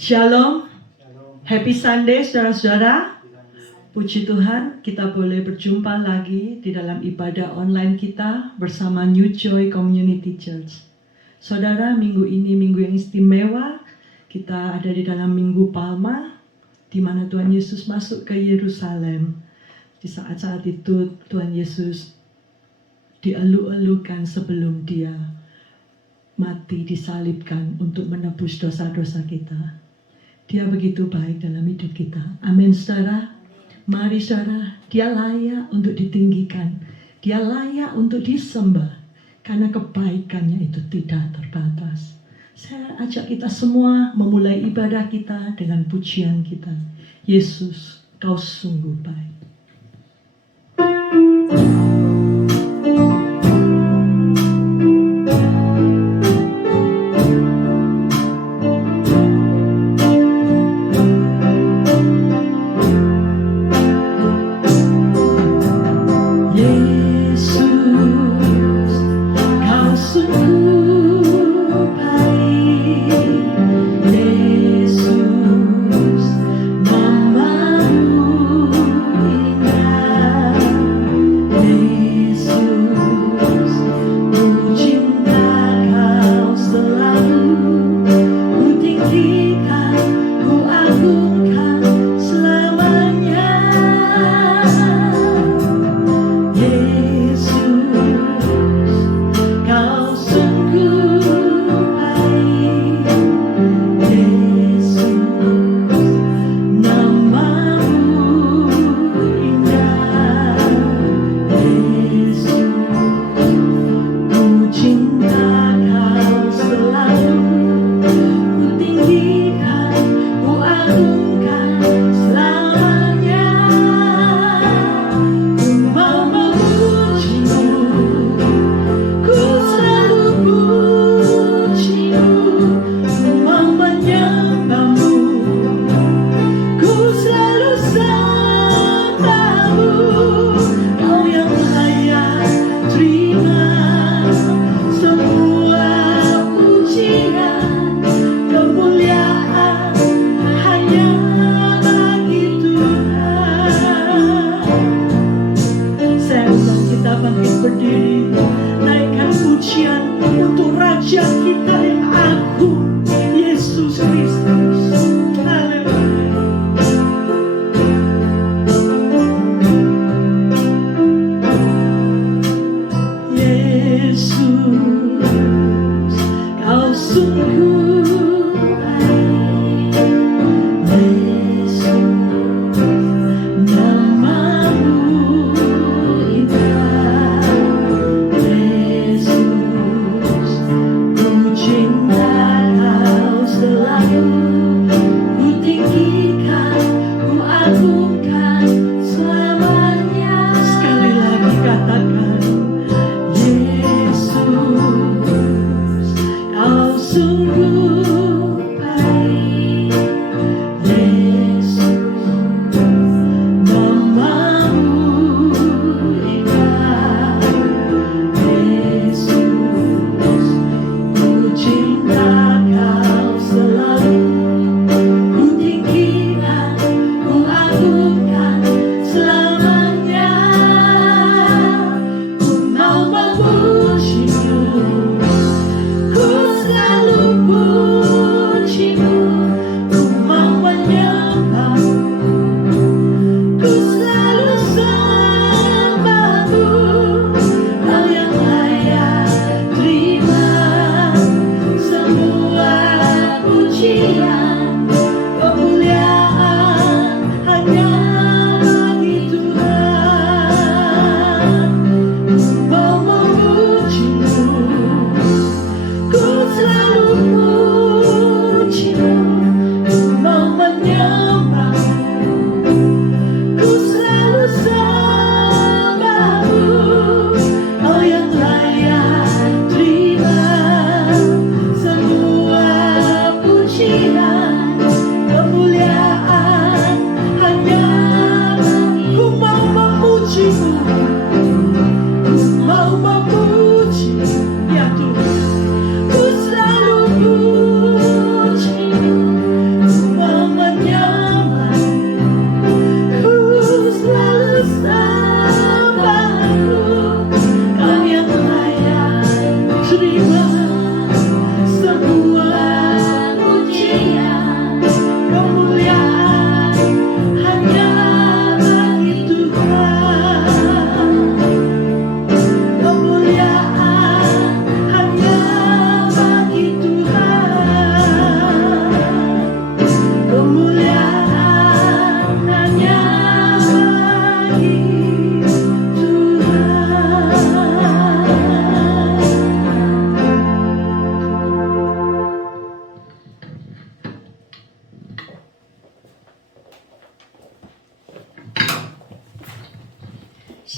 Shalom, Happy Sunday saudara-saudara. Puji Tuhan, kita boleh berjumpa lagi di dalam ibadah online kita bersama New Joy Community Church. Saudara, minggu ini minggu yang istimewa. Kita ada di dalam Minggu Palma, di mana Tuhan Yesus masuk ke Yerusalem. Di saat-saat itu Tuhan Yesus dielu-elukan sebelum dia mati disalibkan untuk menebus dosa-dosa kita. Dia begitu baik dalam hidup kita. Amin saudara. Mari saudara, dia layak untuk ditinggikan. Dia layak untuk disembah. Karena kebaikannya itu tidak terbatas. Saya ajak kita semua memulai ibadah kita dengan pujian kita. Yesus, kau sungguh baik. Yesus, mamamu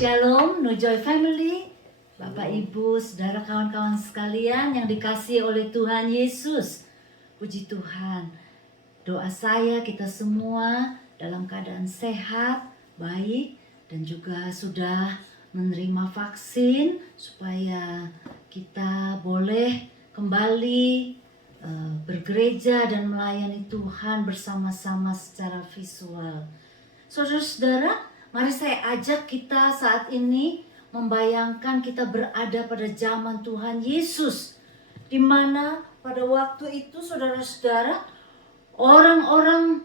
Shalom, No Joy Family, Bapak Ibu, saudara kawan-kawan sekalian yang dikasihi oleh Tuhan Yesus. Puji Tuhan, doa saya kita semua dalam keadaan sehat, baik, dan juga sudah menerima vaksin supaya kita boleh kembali bergereja dan melayani Tuhan bersama-sama secara visual. Saudara-saudara, mari saya ajak kita saat ini membayangkan kita berada pada zaman Tuhan Yesus, di mana pada waktu itu saudara-saudara, orang-orang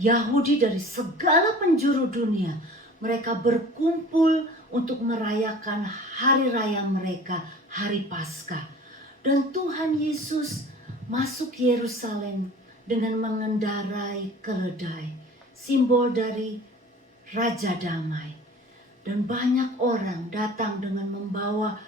Yahudi dari segala penjuru dunia, mereka berkumpul untuk merayakan hari raya mereka, hari Paskah. Dan Tuhan Yesus masuk Yerusalem dengan mengendarai keledai, simbol dari Raja Damai. Dan banyak orang datang dengan membawa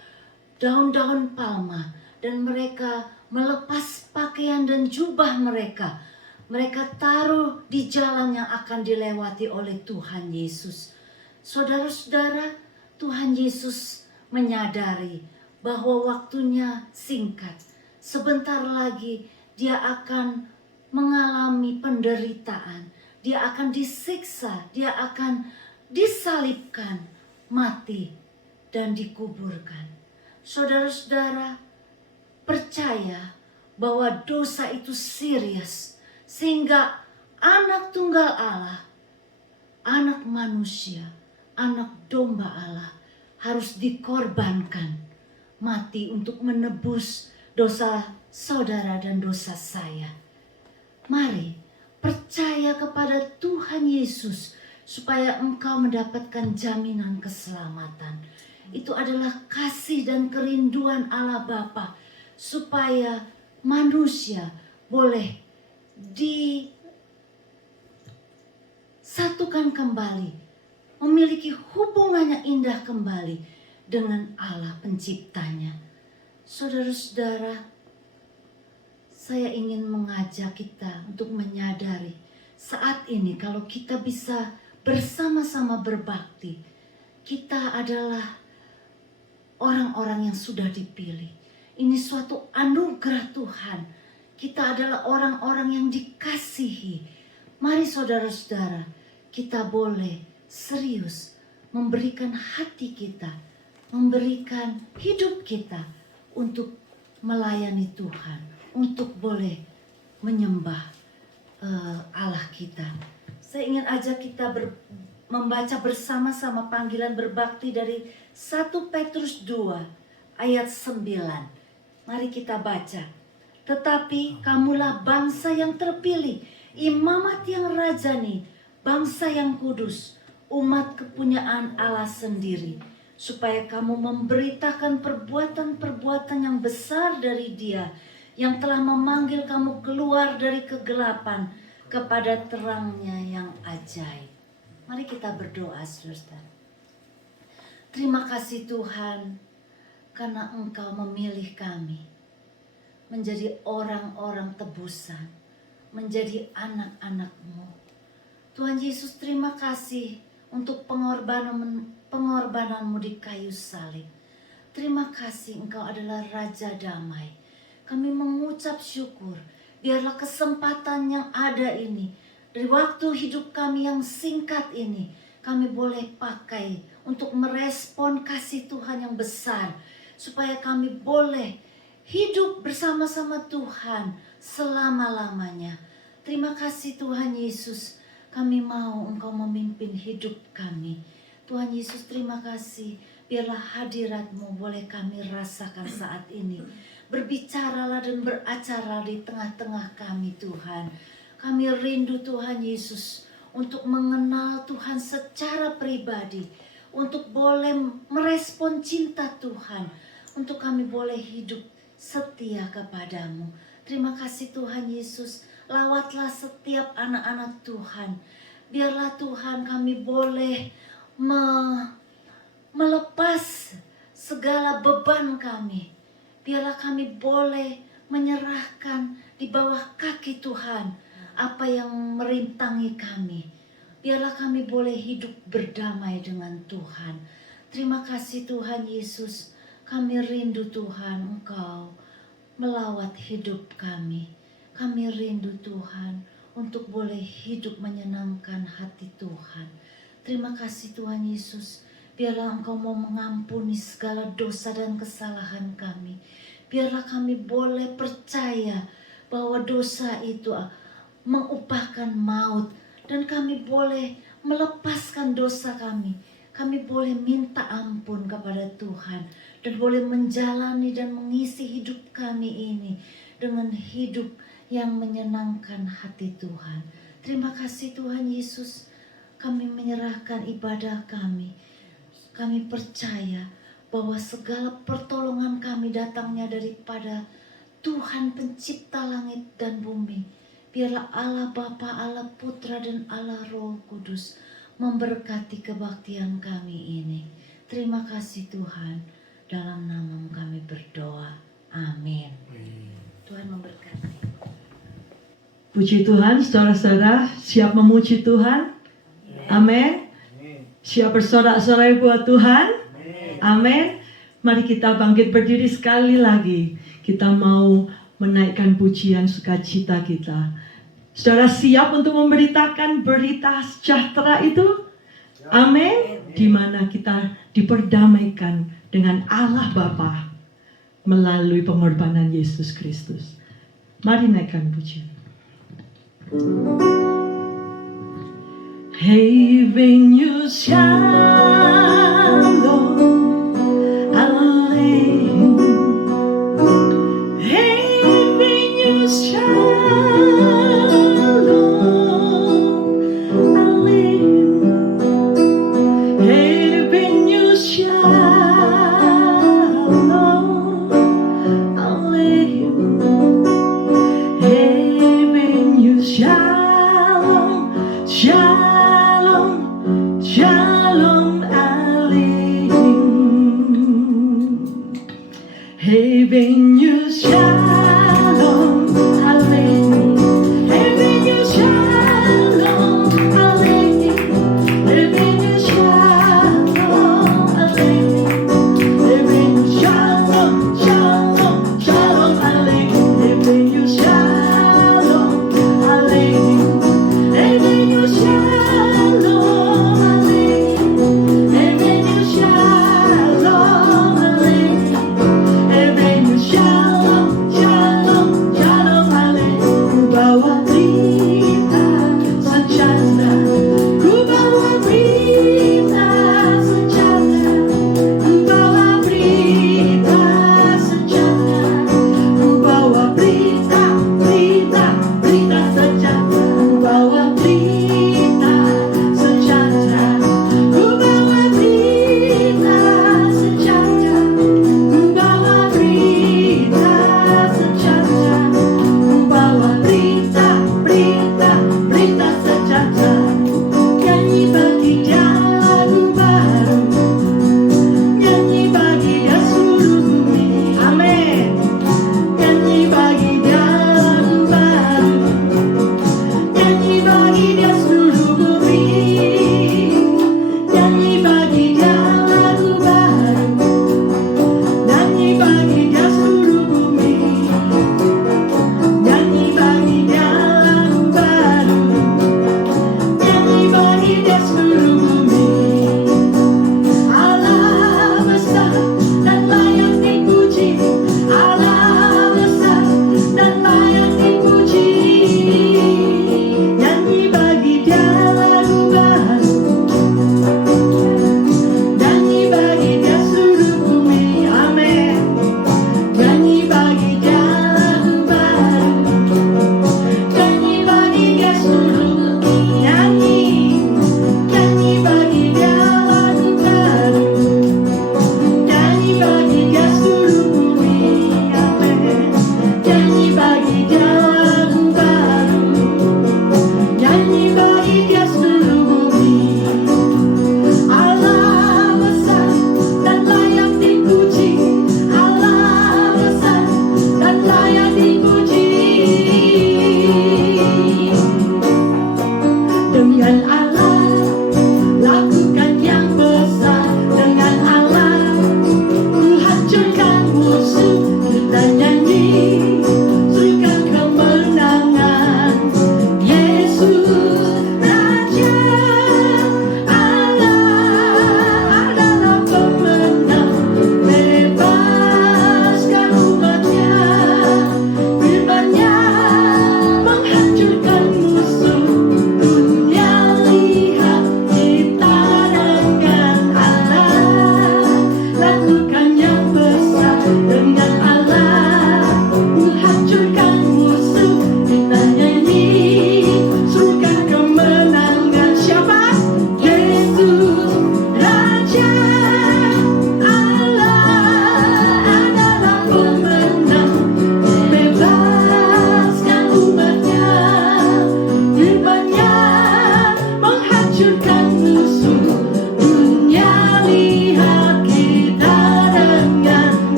daun-daun palma, dan mereka melepas pakaian dan jubah mereka. Mereka taruh di jalan yang akan dilewati oleh Tuhan Yesus. Saudara-saudara, Tuhan Yesus menyadari bahwa waktunya singkat. Sebentar lagi dia akan mengalami penderitaan. Dia akan disiksa, dia akan disalibkan, mati, dan dikuburkan. Saudara-saudara, percaya bahwa dosa itu serius, sehingga anak tunggal Allah, anak manusia, anak domba Allah harus dikorbankan, mati untuk menebus dosa saudara dan dosa saya. Mari percaya kepada Tuhan Yesus supaya engkau mendapatkan jaminan keselamatan. Itu adalah kasih dan kerinduan Allah Bapa supaya manusia boleh disatukan kembali, memiliki hubungan yang indah kembali dengan Allah penciptanya. Saudara-saudara, saya ingin mengajak kita untuk menyadari saat ini kalau kita bisa bersama-sama berbakti, kita adalah orang-orang yang sudah dipilih. Ini suatu anugerah Tuhan. Kita adalah orang-orang yang dikasihi. Mari saudara-saudara, kita boleh serius memberikan hati kita, memberikan hidup kita untuk melayani Tuhan, untuk boleh menyembah Allah kita. Saya ingin ajak kita membaca bersama-sama panggilan berbakti dari 1 Petrus 2 ayat 9. Mari kita baca. Tetapi kamulah bangsa yang terpilih, imamat yang rajani, bangsa yang kudus, umat kepunyaan Allah sendiri, supaya kamu memberitakan perbuatan-perbuatan yang besar dari Dia yang telah memanggil kamu keluar dari kegelapan kepada terangnya yang ajaib. Mari kita berdoa, saudara. Terima kasih Tuhan, karena Engkau memilih kami menjadi orang-orang tebusan, menjadi anak-anak-Mu. Tuhan Yesus, terima kasih untuk pengorbanan-Mu di kayu salib. Terima kasih Engkau adalah Raja Damai. Kami mengucap syukur, biarlah kesempatan yang ada ini, dari waktu hidup kami yang singkat ini, kami boleh pakai untuk merespon kasih Tuhan yang besar, supaya kami boleh hidup bersama-sama Tuhan selama-lamanya. Terima kasih Tuhan Yesus, kami mau Engkau memimpin hidup kami. Tuhan Yesus, terima kasih, biarlah hadirat-Mu boleh kami rasakan saat ini. Berbicaralah dan beracara di tengah-tengah kami Tuhan. Kami rindu Tuhan Yesus untuk mengenal Tuhan secara pribadi, untuk boleh merespon cinta Tuhan, untuk kami boleh hidup setia kepadamu. Terima kasih Tuhan Yesus, lawatlah setiap anak-anak Tuhan. Biarlah Tuhan kami boleh melepas segala beban kami. Biarlah kami boleh menyerahkan di bawah kaki Tuhan apa yang merintangi kami. Biarlah kami boleh hidup berdamai dengan Tuhan. Terima kasih Tuhan Yesus. Kami rindu Tuhan Engkau melawat hidup kami. Kami rindu Tuhan untuk boleh hidup menyenangkan hati Tuhan. Terima kasih Tuhan Yesus. Biarlah Engkau mau mengampuni segala dosa dan kesalahan kami. Biarlah kami boleh percaya bahwa dosa itu mengupahkan maut. Dan kami boleh melepaskan dosa kami. Kami boleh minta ampun kepada Tuhan. Dan boleh menjalani dan mengisi hidup kami ini dengan hidup yang menyenangkan hati Tuhan. Terima kasih Tuhan Yesus. Kami menyerahkan ibadah kami. Kami percaya bahwa segala pertolongan kami datangnya daripada Tuhan pencipta langit dan bumi. Biarlah Allah Bapa, Allah Putra, dan Allah Roh Kudus memberkati kebaktian kami ini. Terima kasih Tuhan. Dalam nama kami berdoa. Amin. Tuhan memberkati. Puji Tuhan, saudara-saudara, siap memuji Tuhan? Amin. Siap bersorak-sorai buat Tuhan? Amin. Mari kita bangkit berdiri sekali lagi. Kita mau menaikkan pujian sukacita kita. Saudara siap untuk memberitakan berita sejahtera itu? Amin. Di mana kita diperdamaikan dengan Allah Bapa melalui pengorbanan Yesus Kristus. Mari naikkan pujian. Hey venue shalom, Alleluia. Hey venue shalom, Alleluia. Hey venue shalom, Alleluia. Hey venue shalom, shalom, shalom, Aleichem. Heaven you shalom, Aleichem. Heaven you shalom, Aleichem. Heaven you shalom, Aleichem. Heaven you shalom, shalom, shalom, Aleichem. Heaven you shalom, Aleichem. Heaven you shalom, Aleichem. Heaven you shalom, Aleichem. Heaven you shalom, shalom.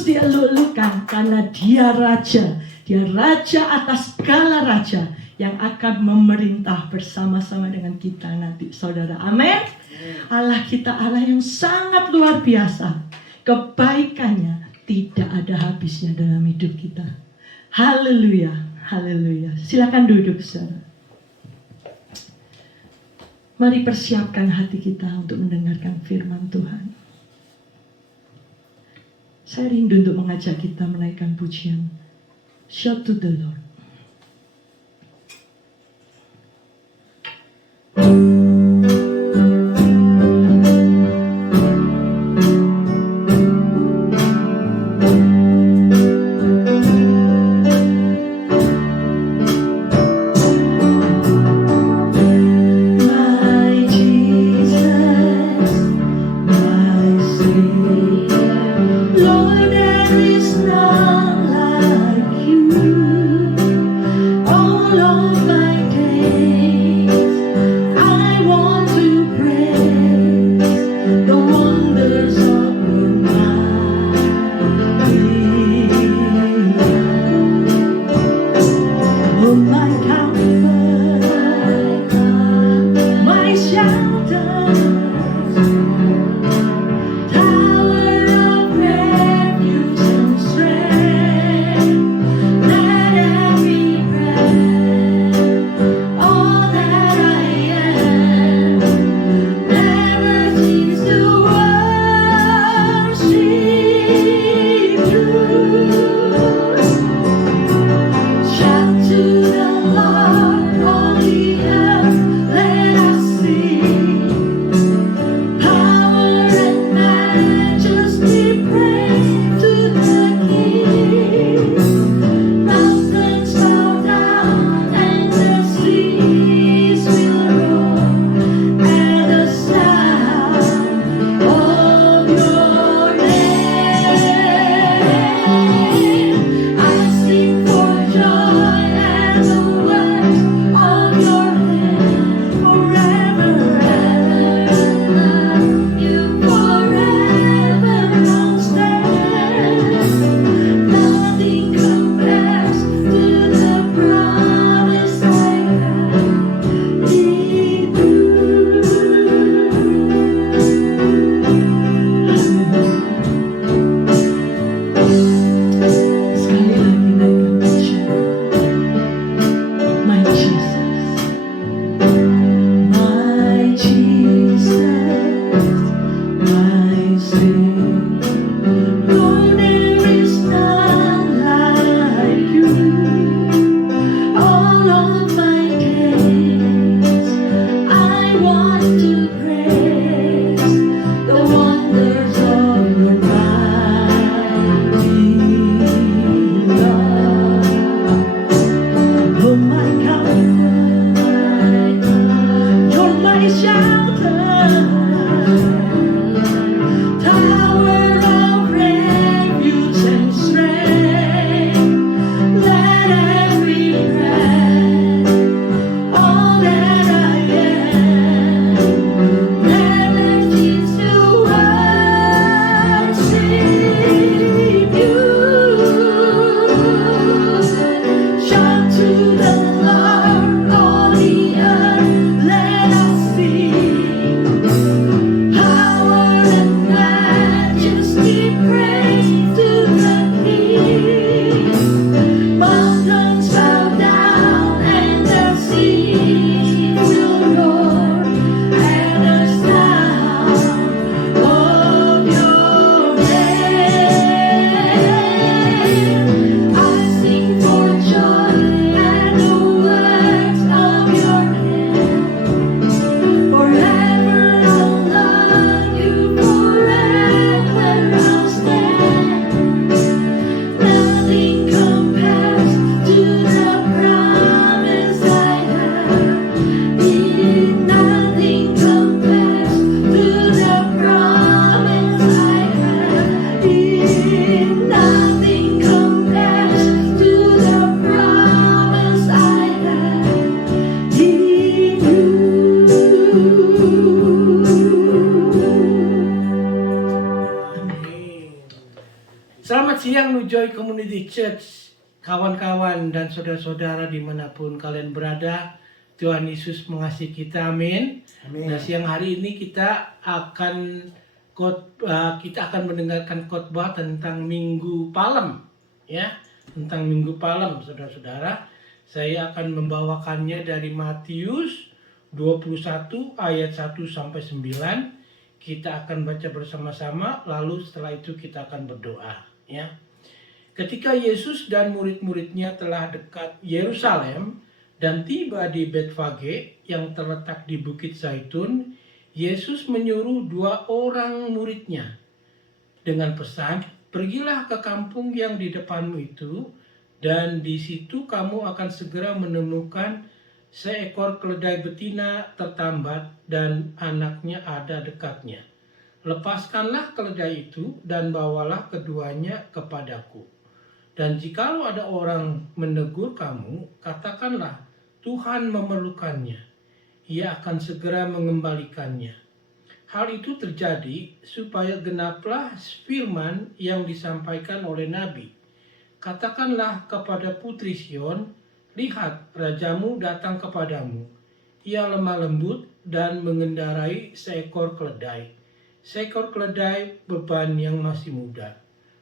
terus dia lulukan karena dia raja. Dia raja atas segala raja yang akan memerintah bersama-sama dengan kita nanti, saudara. Amin. Allah kita Allah yang sangat luar biasa. Kebaikannya tidak ada habisnya dalam hidup kita. Haleluya, haleluya. Silakan duduk, saudara. Mari persiapkan hati kita untuk mendengarkan firman Tuhan. Saya rindu untuk mengajak kita menaikkan pujian. Shout to the Lord. Lord, there is none like you. Selamat siang New Joy Community Church, kawan-kawan dan saudara-saudara dimanapun kalian berada. Tuhan Yesus mengasihi kita, amin. Nah, siang hari ini kita akan mendengarkan khotbah tentang Minggu Palem, ya, tentang Minggu Palem, saudara-saudara. Saya akan membawakannya dari Matius 21 ayat 1 sampai 9. Kita akan baca bersama-sama, lalu setelah itu kita akan berdoa, ya. Ketika Yesus dan murid-muridnya telah dekat Yerusalem dan tiba di Betfage yang terletak di Bukit Zaitun, Yesus menyuruh 2 orang muridnya dengan pesan, "Pergilah ke kampung yang di depanmu itu, dan di situ kamu akan segera menemukan seekor keledai betina tertambat dan anaknya ada dekatnya. Lepaskanlah keledai itu dan bawalah keduanya kepadaku. Dan jikalau ada orang menegur kamu, katakanlah, Tuhan memerlukannya. Ia akan segera mengembalikannya." Hal itu terjadi supaya genaplah firman yang disampaikan oleh Nabi. "Katakanlah kepada putri Sion, lihat, rajamu datang kepadamu. Ia lemah lembut dan mengendarai seekor keledai. Seekor keledai beban yang masih muda."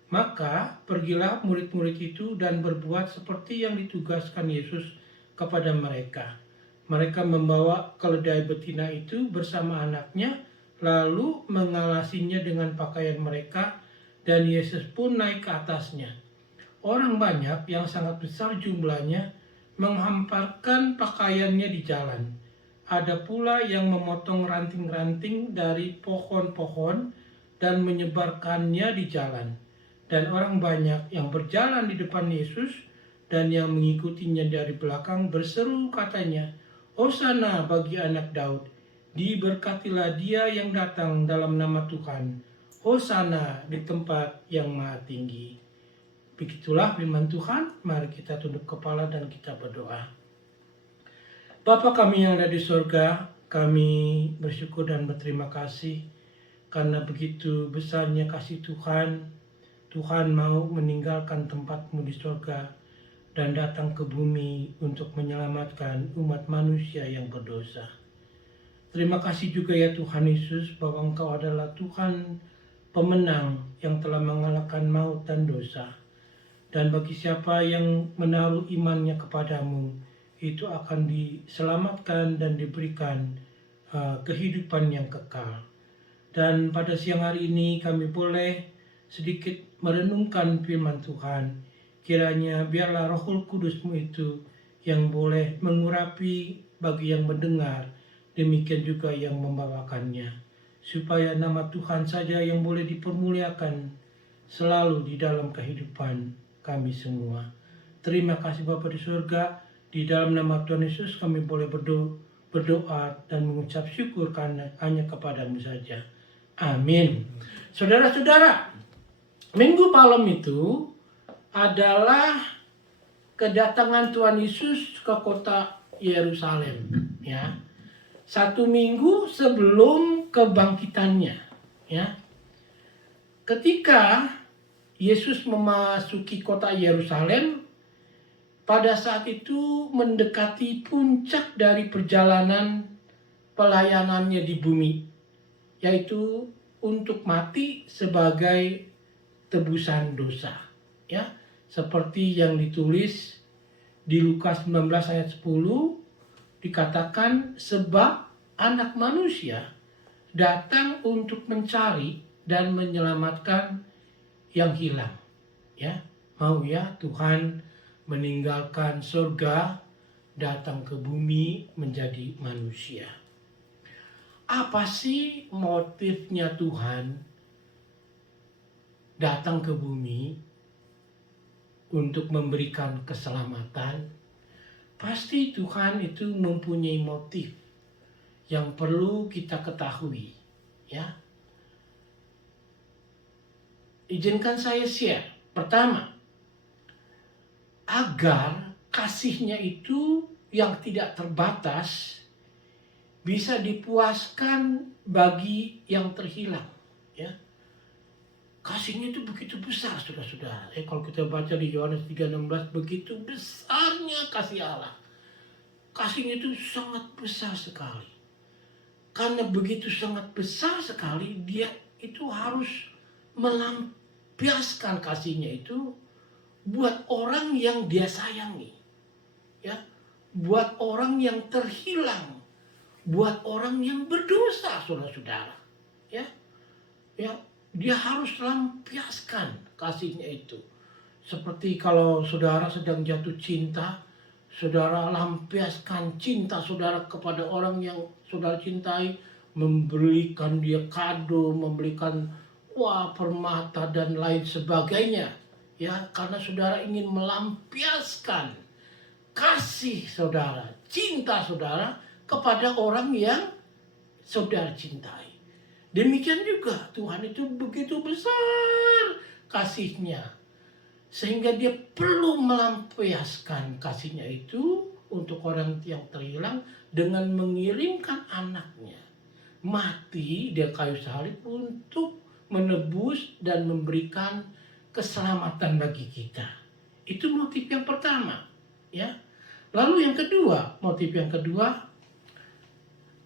Maka pergilah murid-murid itu dan berbuat seperti yang ditugaskan Yesus kepada mereka. Mereka membawa keledai betina itu bersama anaknya, lalu mengalasinya dengan pakaian mereka, dan Yesus pun naik ke atasnya. Orang banyak yang sangat besar jumlahnya menghamparkan pakaiannya di jalan. Ada pula yang memotong ranting-ranting dari pohon-pohon dan menyebarkannya di jalan. Dan orang banyak yang berjalan di depan Yesus dan yang mengikutinya dari belakang berseru katanya, "Hosana bagi anak Daud, diberkatilah dia yang datang dalam nama Tuhan. Hosana di tempat yang maha tinggi." Begitulah firman Tuhan. Mari kita tunduk kepala dan kita berdoa. Bapa kami yang ada di surga, kami bersyukur dan berterima kasih karena begitu besarnya kasih Tuhan. Tuhan mau meninggalkan tempat-Mu di surga dan datang ke bumi untuk menyelamatkan umat manusia yang berdosa. Terima kasih juga ya Tuhan Yesus bahwa Engkau adalah Tuhan pemenang yang telah mengalahkan maut dan dosa. Dan bagi siapa yang menaruh imannya kepadamu, itu akan diselamatkan dan diberikan kehidupan yang kekal. Dan pada siang hari ini kami boleh sedikit merenungkan firman Tuhan. Kiranya biarlah Roh Kudus-Mu itu yang boleh mengurapi bagi yang mendengar, demikian juga yang membawakannya. Supaya nama Tuhan saja yang boleh dipermuliakan selalu di dalam kehidupan kami semua. Terima kasih Bapa di surga. Di dalam nama Tuhan Yesus kami boleh berdoa dan mengucap syukur karena hanya kepada-Mu saja. Amin. Saudara-saudara, Minggu Palem itu adalah kedatangan Tuhan Yesus ke kota Yerusalem, ya. 1 minggu sebelum kebangkitannya, ya. Ketika Yesus memasuki kota Yerusalem, pada saat itu mendekati puncak dari perjalanan pelayanannya di bumi, yaitu untuk mati sebagai tebusan dosa, ya, seperti yang ditulis di Lukas 19 ayat 10, dikatakan, "Sebab anak manusia datang untuk mencari dan menyelamatkan yang hilang." Ya, mau ya Tuhan meninggalkan surga, datang ke bumi menjadi manusia. Apa sih motifnya Tuhan datang ke bumi untuk memberikan keselamatan? Pasti Tuhan itu mempunyai motif yang perlu kita ketahui, ya. Izinkan saya share. Pertama, agar kasih-Nya itu yang tidak terbatas bisa dipuaskan bagi yang terhilang, ya. Kasihnya itu begitu besar, saudara-saudara. Kalau kita baca di Yohanes 3:16, begitu besarnya kasih Allah. Kasihnya itu sangat besar sekali. Karena begitu sangat besar sekali, dia itu harus melampiaskan kasihnya itu buat orang yang dia sayangi. Ya, buat orang yang terhilang, buat orang yang berdosa, saudara-saudara. Ya, ya, dia harus lampiaskan kasihnya itu. Seperti kalau saudara sedang jatuh cinta, saudara lampiaskan cinta saudara kepada orang yang saudara cintai, memberikan dia kado, memberikan permata dan lain sebagainya. Ya, karena saudara ingin melampiaskan kasih saudara, cinta saudara kepada orang yang saudara cintai. Demikian juga Tuhan itu begitu besar kasihnya, sehingga dia perlu melampiaskan kasihnya itu untuk orang yang terhilang dengan mengirimkan anaknya mati di kayu salib untuk menebus dan memberikan keselamatan bagi kita. Itu motif yang pertama, ya. Lalu yang kedua, motif yang kedua,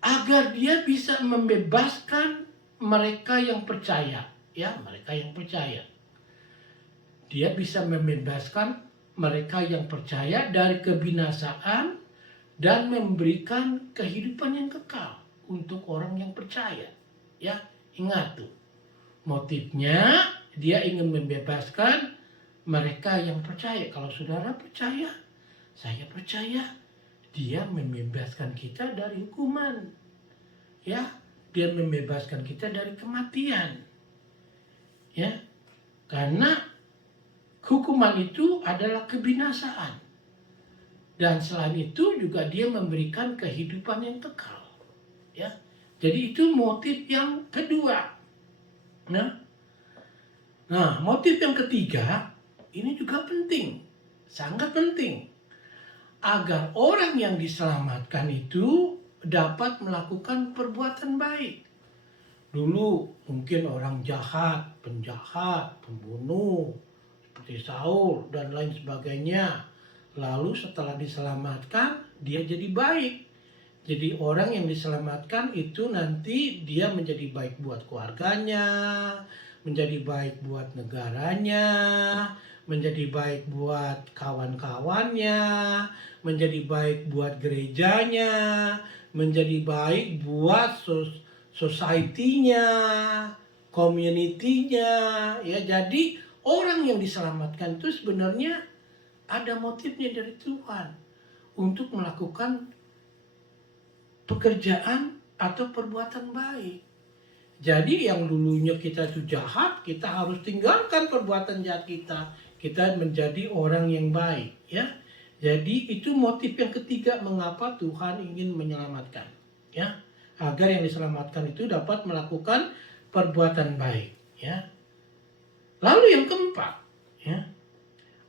agar dia bisa membebaskan mereka yang percaya, ya, mereka yang percaya. Dia bisa membebaskan mereka yang percaya dari kebinasaan dan memberikan kehidupan yang kekal untuk orang yang percaya. Ya, ingat tuh. Motifnya dia ingin membebaskan mereka yang percaya. Kalau saudara percaya, saya percaya, dia membebaskan kita dari hukuman. Ya, dia membebaskan kita dari kematian. Ya. Karena hukuman itu adalah kebinasaan. Dan selain itu juga dia memberikan kehidupan yang kekal. Ya. Jadi itu motif yang kedua. Nah, motif yang ketiga ini juga penting. Sangat penting. Agar orang yang diselamatkan itu dapat melakukan perbuatan baik. Dulu mungkin orang jahat, penjahat, pembunuh, seperti Saul dan lain sebagainya. Lalu setelah diselamatkan, dia jadi baik. Jadi orang yang diselamatkan itu nanti dia menjadi baik buat keluarganya, menjadi baik buat negaranya, menjadi baik buat kawan-kawannya, menjadi baik buat gerejanya, menjadi baik buat society-nya, community-nya. Ya, jadi orang yang diselamatkan itu sebenarnya ada motifnya dari Tuhan untuk melakukan pekerjaan atau perbuatan baik. Jadi yang dulunya kita itu jahat, kita harus tinggalkan perbuatan jahat kita. Kita menjadi orang yang baik, ya. Jadi itu motif yang ketiga mengapa Tuhan ingin menyelamatkan, ya. Agar yang diselamatkan itu dapat melakukan perbuatan baik, ya. Lalu yang keempat, ya,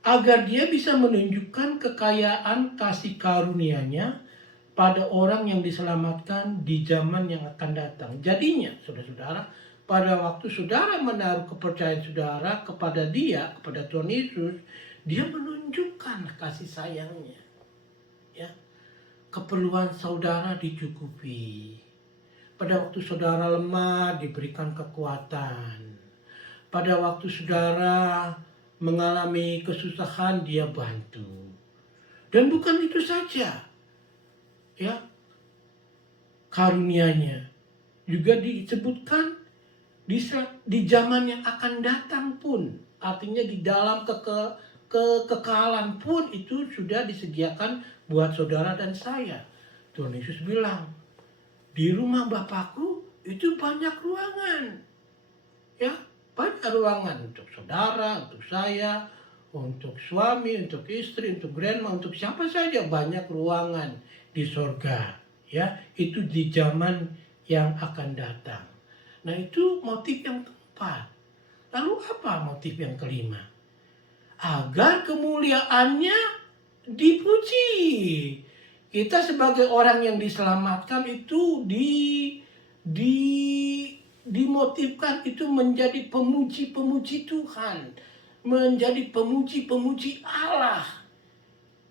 agar dia bisa menunjukkan kekayaan kasih karunia-Nya pada orang yang diselamatkan di zaman yang akan datang. Jadinya, saudara-saudara, pada waktu saudara menaruh kepercayaan saudara kepada Dia, kepada Tuhan Yesus, Dia menunjukkan kasih sayangnya. Ya, keperluan saudara dicukupi. Pada waktu saudara lemah diberikan kekuatan. Pada waktu saudara mengalami kesusahan, Dia bantu. Dan bukan itu saja. Ya, karunia-Nya juga disebutkan di zaman yang akan datang pun, artinya di dalam kekekalan pun itu sudah disediakan buat saudara dan saya. Tuhan Yesus bilang, di rumah Bapakku itu banyak ruangan, ya, banyak ruangan untuk saudara, untuk saya, untuk suami, untuk istri, untuk grandma, untuk siapa saja, banyak ruangan di sorga, ya, itu di zaman yang akan datang. Nah, itu motif yang keempat. Lalu apa motif yang kelima? Agar kemuliaan-Nya dipuji. Kita sebagai orang yang diselamatkan itu dimotivkan itu menjadi pemuji-pemuji Tuhan, menjadi pemuji-pemuji Allah.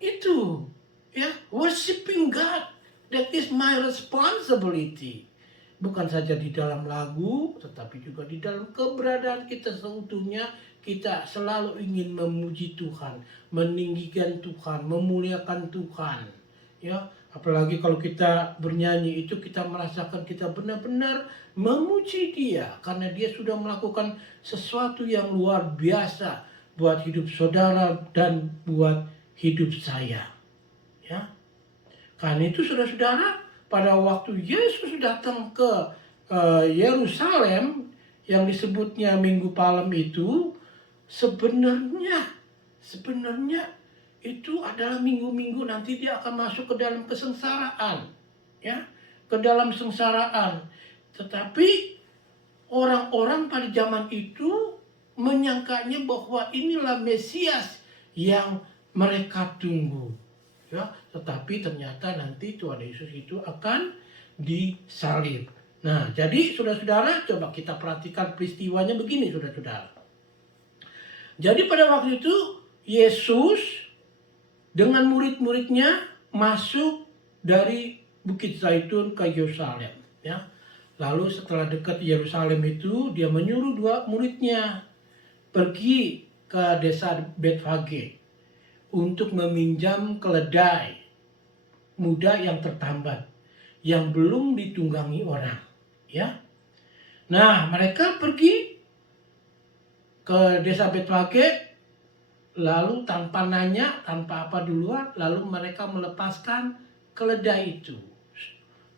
Itu, ya, worshiping God, that is my responsibility. Bukan saja di dalam lagu, tetapi juga di dalam keberadaan kita seutuhnya. Kita selalu ingin memuji Tuhan, meninggikan Tuhan, memuliakan Tuhan. Ya, apalagi kalau kita bernyanyi itu kita merasakan kita benar-benar memuji Dia karena Dia sudah melakukan sesuatu yang luar biasa buat hidup saudara dan buat hidup saya. Ya. Karena itu saudara-saudara, pada waktu Yesus datang ke Yerusalem yang disebutnya Minggu Palem itu, sebenarnya itu adalah minggu-minggu nanti dia akan masuk ke dalam kesengsaraan, ya, ke dalam sengsaraan. Tetapi orang-orang pada zaman itu menyangkanya bahwa inilah Mesias yang mereka tunggu, ya. Tetapi ternyata nanti Tuhan Yesus itu akan disalib. Nah, jadi saudara-saudara, coba kita perhatikan peristiwanya begini, saudara-saudara. Jadi pada waktu itu Yesus dengan murid-muridnya masuk dari Bukit Zaitun ke Yerusalem, ya. Lalu setelah dekat Yerusalem itu dia menyuruh 2 muridnya pergi ke desa Betfage untuk meminjam keledai muda yang tertambat yang belum ditunggangi orang, ya. Nah, mereka pergi ke desa Betfage, lalu tanpa nanya, tanpa apa duluan, lalu mereka melepaskan keledai itu.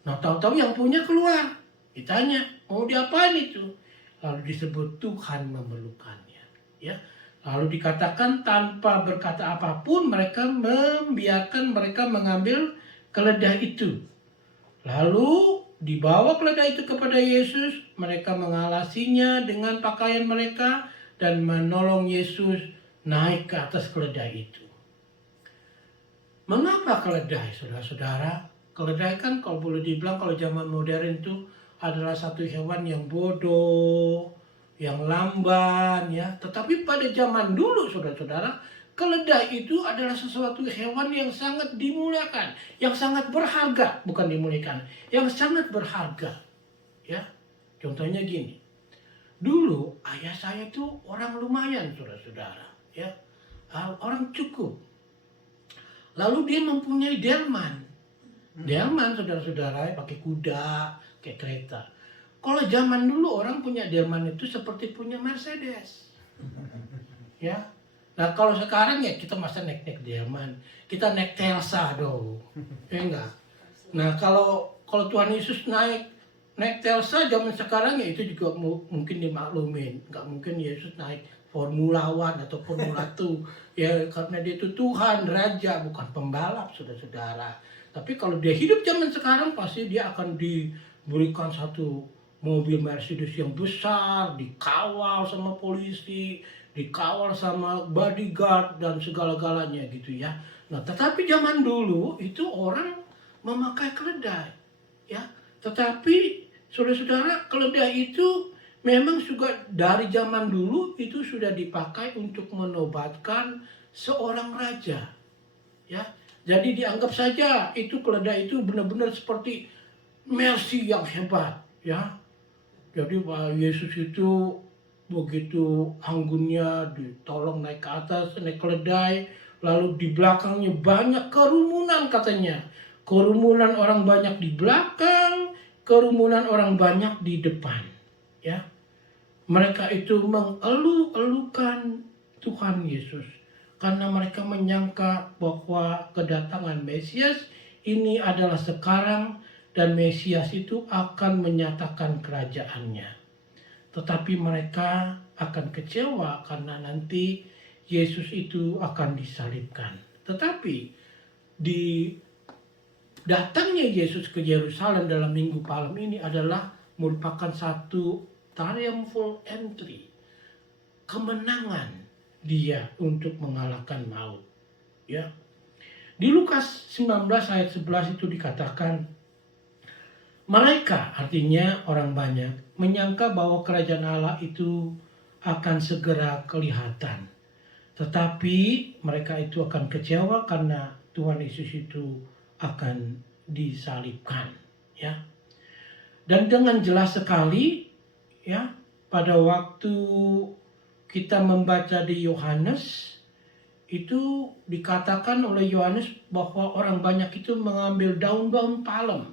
Nah, tahu-tahu yang punya keluar, ditanya, mau diapain itu? Lalu disebut Tuhan memerlukannya, ya. Lalu dikatakan tanpa berkata apapun mereka membiarkan mereka mengambil keledai itu. Lalu dibawa keledai itu kepada Yesus, mereka mengalasinya dengan pakaian mereka dan menolong Yesus naik ke atas keledai itu. Mengapa keledai, saudara-saudara? Keledai kan kalau boleh dibilang kalau zaman modern itu adalah satu hewan yang bodoh, yang lamban, ya. Tetapi pada zaman dulu, saudara-saudara, keledai itu adalah sesuatu hewan yang sangat dimuliakan, yang sangat berharga, bukan dimuliakan, yang sangat berharga, ya. Contohnya gini. Dulu ayah saya itu orang lumayan, saudara-saudara, ya, orang cukup. Lalu dia mempunyai delman, saudara-saudara, pakai kuda, kayak kereta. Kalau zaman dulu orang punya delman itu seperti punya Mercedes, ya. Nah kalau sekarang ya kita masa naik delman, kita naik Telsa dong, ya enggak. Nah kalau Tuhan Yesus naik Telsa zaman sekarang ya itu juga mungkin dimaklumin. Nggak mungkin Yesus naik Formula One atau Formula 2. Ya karena dia itu Tuhan, Raja, bukan pembalap, saudara-saudara. Tapi kalau dia hidup zaman sekarang pasti dia akan diberikan satu mobil Mercedes yang besar, dikawal sama polisi, dikawal sama bodyguard dan segala-galanya gitu ya. Nah tetapi zaman dulu itu orang memakai keledai, ya. Tetapi saudara-saudara, keledai itu memang juga dari zaman dulu itu sudah dipakai untuk menobatkan seorang raja, ya. Jadi dianggap saja itu keledai itu benar-benar seperti mercy yang hebat, ya. Jadi Pak Yesus itu begitu anggunnya ditolong naik ke atas, naik keledai, lalu di belakangnya banyak kerumunan katanya. Kerumunan orang banyak di belakang, kerumunan orang banyak di depan, ya. Mereka itu mengeluh-elukan Tuhan Yesus karena mereka menyangka bahwa kedatangan Mesias ini adalah sekarang dan Mesias itu akan menyatakan kerajaannya. Tetapi mereka akan kecewa karena nanti Yesus itu akan disalibkan. Tetapi di datangnya Yesus ke Yerusalem dalam Minggu Palem ini adalah merupakan satu triumphal entry, kemenangan dia untuk mengalahkan maut, ya. Di Lukas 19 ayat 11 itu dikatakan, Mereka, artinya orang banyak, menyangka bahwa kerajaan Allah itu akan segera kelihatan. Tetapi mereka itu akan kecewa karena Tuhan Yesus itu akan disalibkan, ya. Dan dengan jelas sekali, ya, pada waktu kita membaca di Yohanes, itu dikatakan oleh Yohanes bahwa orang banyak itu mengambil daun-daun palem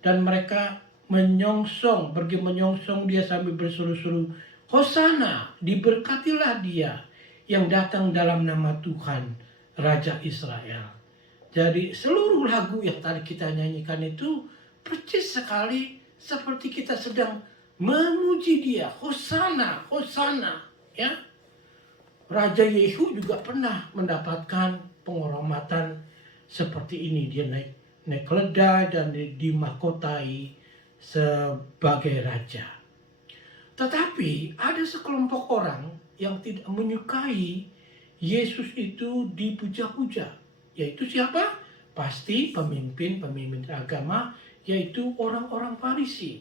dan mereka pergi menyongsong dia sambil berseru-seru, Hosana, diberkatilah dia yang datang dalam nama Tuhan, Raja Israel. Jadi seluruh lagu yang tadi kita nyanyikan itu persis sekali seperti kita sedang memuji dia, Hosana, Hosana, ya. Raja Yehu juga pernah mendapatkan penghormatan seperti ini. Dia naik keledai dan dimahkotai sebagai raja. Tetapi ada sekelompok orang yang tidak menyukai Yesus itu dipuja-puja. Yaitu siapa? Pasti pemimpin-pemimpin agama, yaitu orang-orang Farisi.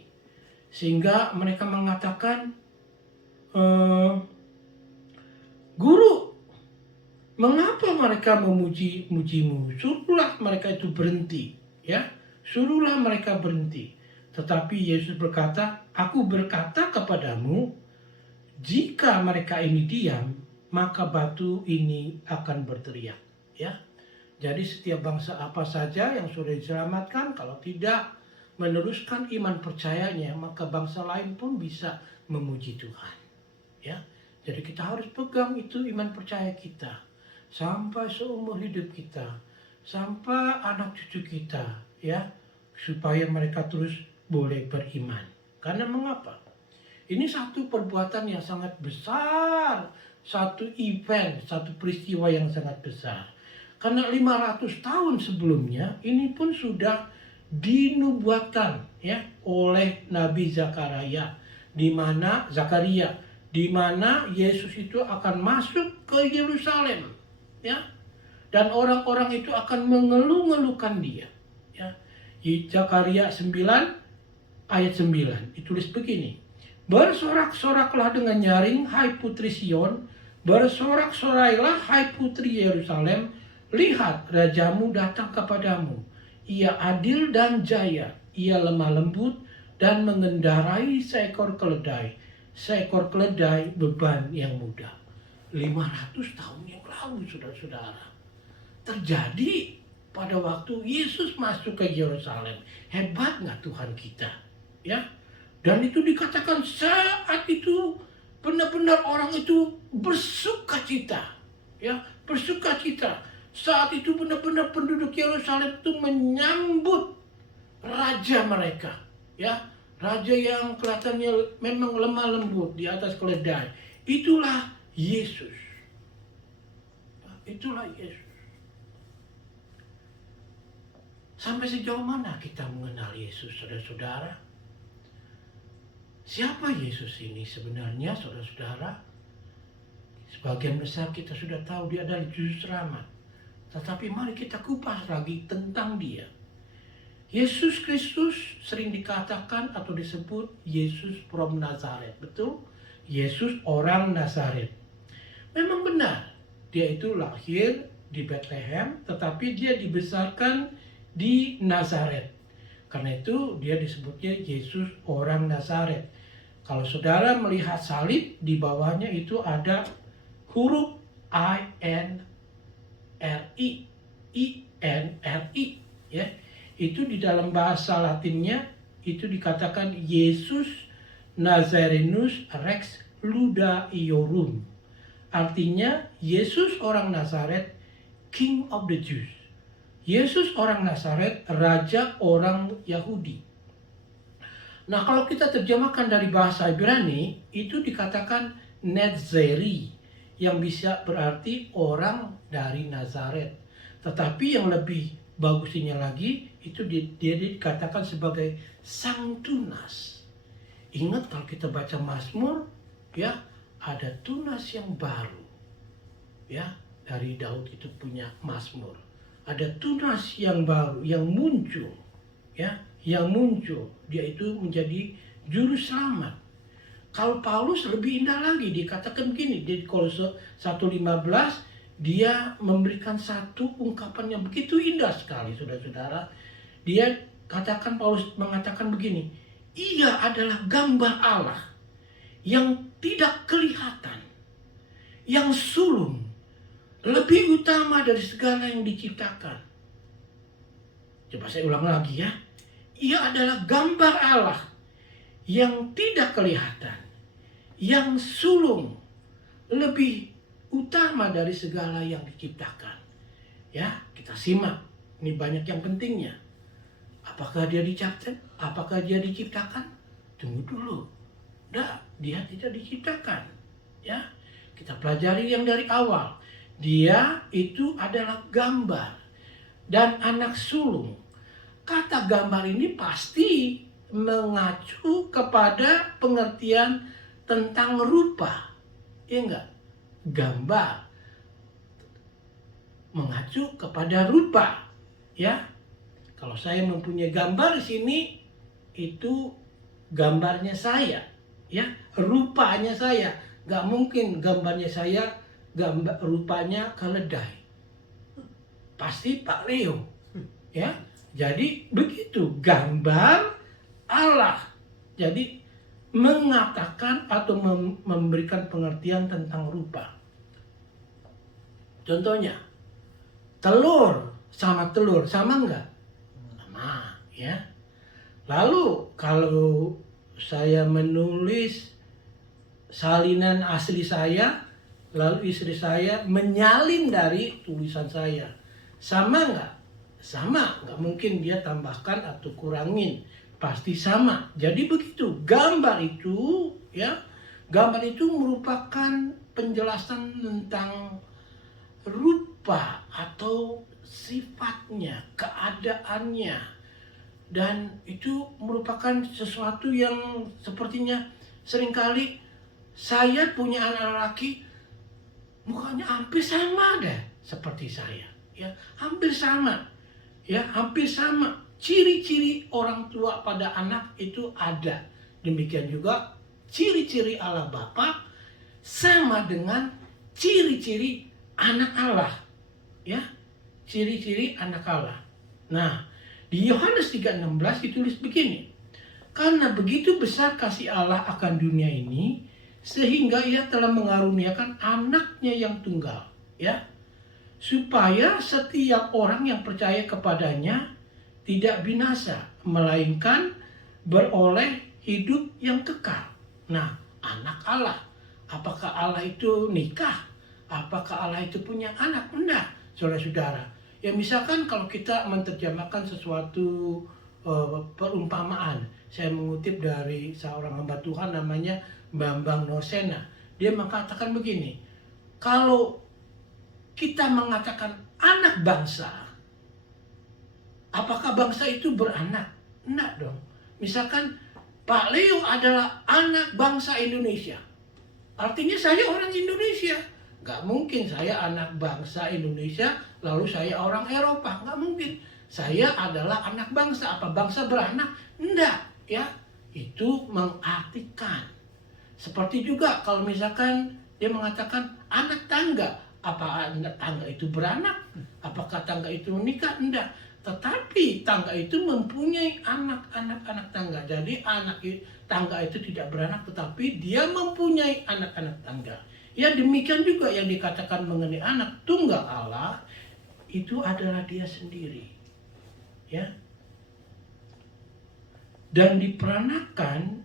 Sehingga mereka mengatakan, Guru, mengapa mereka memuji-mujimu? Suruhlah mereka itu berhenti, ya. Suruhlah mereka berhenti. Tetapi Yesus berkata, Aku berkata kepadamu, jika mereka ini diam, maka batu ini akan berteriak, ya. Jadi setiap bangsa apa saja yang sudah diselamatkan, kalau tidak meneruskan iman percayanya, maka bangsa lain pun bisa memuji Tuhan, ya. Jadi kita harus pegang itu iman percaya kita sampai seumur hidup kita, sampai anak cucu kita, ya, supaya mereka terus boleh beriman. Karena mengapa? Ini satu perbuatan yang sangat besar, satu event, satu peristiwa yang sangat besar. Karena 500 tahun sebelumnya ini pun sudah dinubuatkan, ya, oleh Nabi Zakaria, di mana Yesus itu akan masuk ke Yerusalem, ya, dan orang-orang itu akan mengeluh-ngeluhkan dia, ya. Zakaria 9 ayat 9 ditulis begini, bersorak-soraklah dengan nyaring, hai putri Sion, bersorak-sorailah hai putri Yerusalem, lihat rajamu datang kepadamu, ia adil dan jaya, ia lemah lembut dan mengendarai seekor keledai beban yang mudah. 500 tahun yang lalu, saudara-saudara, terjadi pada waktu Yesus masuk ke Yerusalem. Hebat nggak Tuhan kita, ya? Dan itu dikatakan saat itu benar-benar orang itu bersukacita, ya, bersukacita. Saat itu benar-benar penduduk Yerusalem itu menyambut raja mereka, ya. Raja yang kelihatannya memang lemah lembut di atas keledai. Itulah Yesus. Itulah Yesus. Sampai sejauh mana kita mengenal Yesus, saudara-saudara? Siapa Yesus ini sebenarnya, saudara-saudara? Sebagian besar kita sudah tahu dia adalah juru selamat. Tetapi mari kita kupas lagi tentang dia. Yesus Kristus sering dikatakan atau disebut Yesus from Nazaret. Betul? Yesus orang Nazaret. Memang benar, dia itu lahir di Bethlehem, tetapi dia dibesarkan di Nazaret. Karena itu dia disebutnya Yesus orang Nazaret. Kalau saudara melihat salib, di bawahnya itu ada huruf I-N-R-I. I-N-R-I, ya. Itu di dalam bahasa Latinnya itu dikatakan Yesus Nazarenus Rex Ludaiorum. Artinya Yesus orang Nazaret, King of the Jews. Yesus orang Nazaret, raja orang Yahudi. Nah, kalau kita terjemahkan dari bahasa Ibrani, itu dikatakan Nazari, yang bisa berarti orang dari Nazaret. Tetapi yang lebih bagusnya lagi, itu dia dikatakan sebagai sang tunas. Ingat kalau kita baca Mazmur, ya, ada tunas yang baru, ya, dari Daud itu punya Mazmur. Ada tunas yang baru yang muncul, ya, yang muncul. Dia itu menjadi juru selamat. Kalau Paulus lebih indah lagi, dikatakan begini di Kolose 1:15, dia memberikan satu ungkapan yang begitu indah sekali, saudara-saudara. Dia katakan, Paulus mengatakan begini, ia adalah gambar Allah yang tidak kelihatan, yang sulung, lebih utama dari segala yang diciptakan. Coba saya ulang lagi ya. Ia adalah gambar Allah yang tidak kelihatan, yang sulung, lebih utama dari segala yang diciptakan. Ya, kita simak. Ini banyak yang pentingnya. Apakah dia diciptakan? Apakah dia diciptakan? Tunggu dulu. Nah, dia tidak diciptakan. Ya, kita pelajari yang dari awal. Dia itu adalah gambar dan anak sulung. Kata gambar ini pasti mengacu kepada pengertian tentang rupa. Ya enggak? Gambar mengacu kepada rupa. Ya. Kalau saya mempunyai gambar di sini, itu gambarnya saya. Ya, rupanya saya. Enggak mungkin gambarnya saya, gambar rupanya keledai. Pasti Pak Leo. Ya. Jadi begitu, gambar Allah. Jadi mengatakan atau memberikan pengertian tentang rupa. Contohnya, telur sama telur, sama enggak? Sama, ya. Lalu kalau saya menulis salinan asli saya, lalu istri saya menyalin dari tulisan saya, sama enggak? Sama, nggak mungkin dia tambahkan atau kurangin, pasti sama. Jadi begitu, gambar itu, ya, gambar itu merupakan penjelasan tentang rupa atau sifatnya, keadaannya, dan itu merupakan sesuatu yang sepertinya seringkali saya punya anak laki, mukanya hampir sama deh seperti saya, ya, hampir sama. Ya, hampir sama. Ciri-ciri orang tua pada anak itu ada. Demikian juga ciri-ciri Allah Bapa sama dengan ciri-ciri anak Allah. Ya, ciri-ciri anak Allah. Nah, di Yohanes 3:16 ditulis begini. Karena begitu besar kasih Allah akan dunia ini, sehingga ia telah mengaruniakan anaknya yang tunggal. Ya, supaya setiap orang yang percaya kepadanya tidak binasa, melainkan beroleh hidup yang kekal. Nah, anak Allah. Apakah Allah itu nikah? Apakah Allah itu punya anak? Enggak, saudara-saudara. Ya misalkan kalau kita menerjemahkan sesuatu perumpamaan. Saya mengutip dari seorang hamba Tuhan namanya Bambang Norsena. Dia mengatakan begini, kalau kita mengatakan anak bangsa, apakah bangsa itu beranak? Enggak dong. Misalkan Pak Leo adalah anak bangsa Indonesia, artinya saya orang Indonesia. Nggak mungkin saya anak bangsa Indonesia lalu saya orang Eropa. Nggak mungkin. Saya adalah anak bangsa. Apa bangsa beranak? Enggak, ya. Itu mengartikan. Seperti juga kalau misalkan dia mengatakan anak tangga. Apa anak tangga itu beranak? Apakah tangga itu menikah? Enggak. Tetapi tangga itu mempunyai anak-anak tangga. Jadi anak tangga itu tidak beranak, tetapi dia mempunyai anak-anak tangga. Ya demikian juga yang dikatakan mengenai anak tunggal Allah, itu adalah dia sendiri. Ya. Dan diperanakan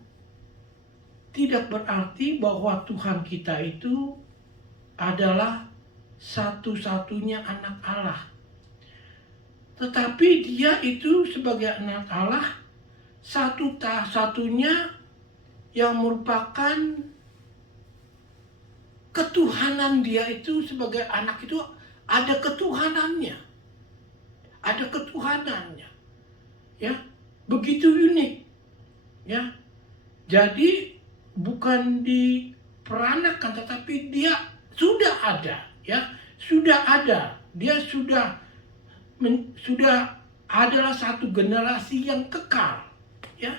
tidak berarti bahwa Tuhan kita itu adalah satu-satunya anak Allah. Tetapi dia itu sebagai anak Allah satu-satunya yang merupakan ketuhanan. Dia itu sebagai anak itu ada ketuhanannya. Ada ketuhanannya. Ya, begitu unik. Ya. Jadi bukan diperanakan tetapi dia sudah ada. Ya, sudah ada, dia sudah adalah satu generasi yang kekal, ya,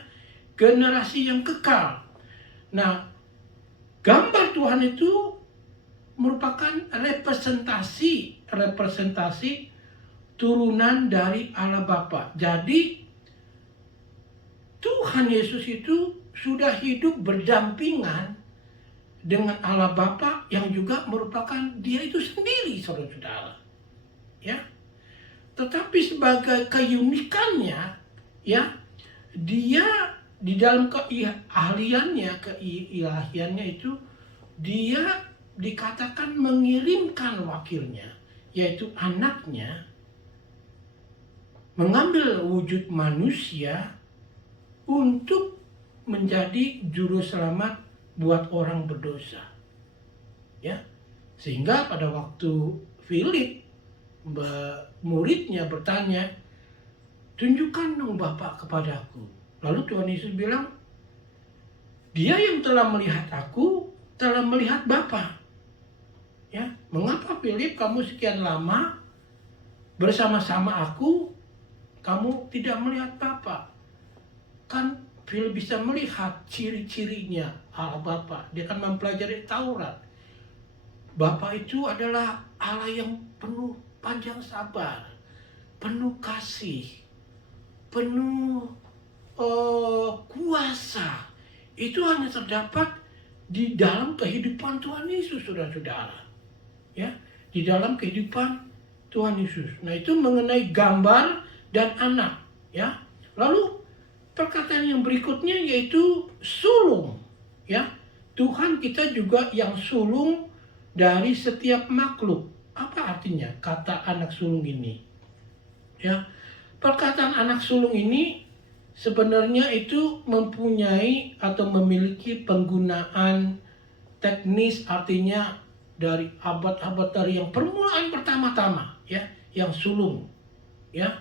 generasi yang kekal. Nah, gambar Tuhan itu merupakan representasi turunan dari Allah Bapa. Jadi Tuhan Yesus itu sudah hidup berdampingan dengan Allah Bapa yang juga merupakan dia itu sendiri, saudara-saudara. Ya. Tetapi sebagai keunikannya, ya, dia di dalam keilahiannya itu dia dikatakan mengirimkan wakilnya, yaitu anaknya, mengambil wujud manusia untuk menjadi juru selamat buat orang berdosa. Ya. Sehingga pada waktu Philip muridnya bertanya, tunjukkan dong Bapak kepadaku. Lalu Tuhan Yesus bilang, dia yang telah melihat aku telah melihat Bapa. Ya, mengapa Philip kamu sekian lama bersama-sama aku, kamu tidak melihat Bapa? Kan Philip bisa melihat ciri-cirinya Allah Bapa. Dia kan mempelajari Taurat. Bapa itu adalah Allah yang penuh panjang sabar, penuh kasih, penuh kuasa. Itu hanya terdapat di dalam kehidupan Tuhan Yesus, saudara-saudara. Ya, di dalam kehidupan Tuhan Yesus. Nah, itu mengenai gambar dan anak. Ya, lalu perkataan yang berikutnya yaitu sulung. Ya, Tuhan kita juga yang sulung dari setiap makhluk. Apa artinya kata anak sulung ini? Ya, perkataan anak sulung ini sebenarnya itu mempunyai atau memiliki penggunaan teknis, artinya dari abad-abad dari yang permulaan pertama-tama, ya, yang sulung, ya.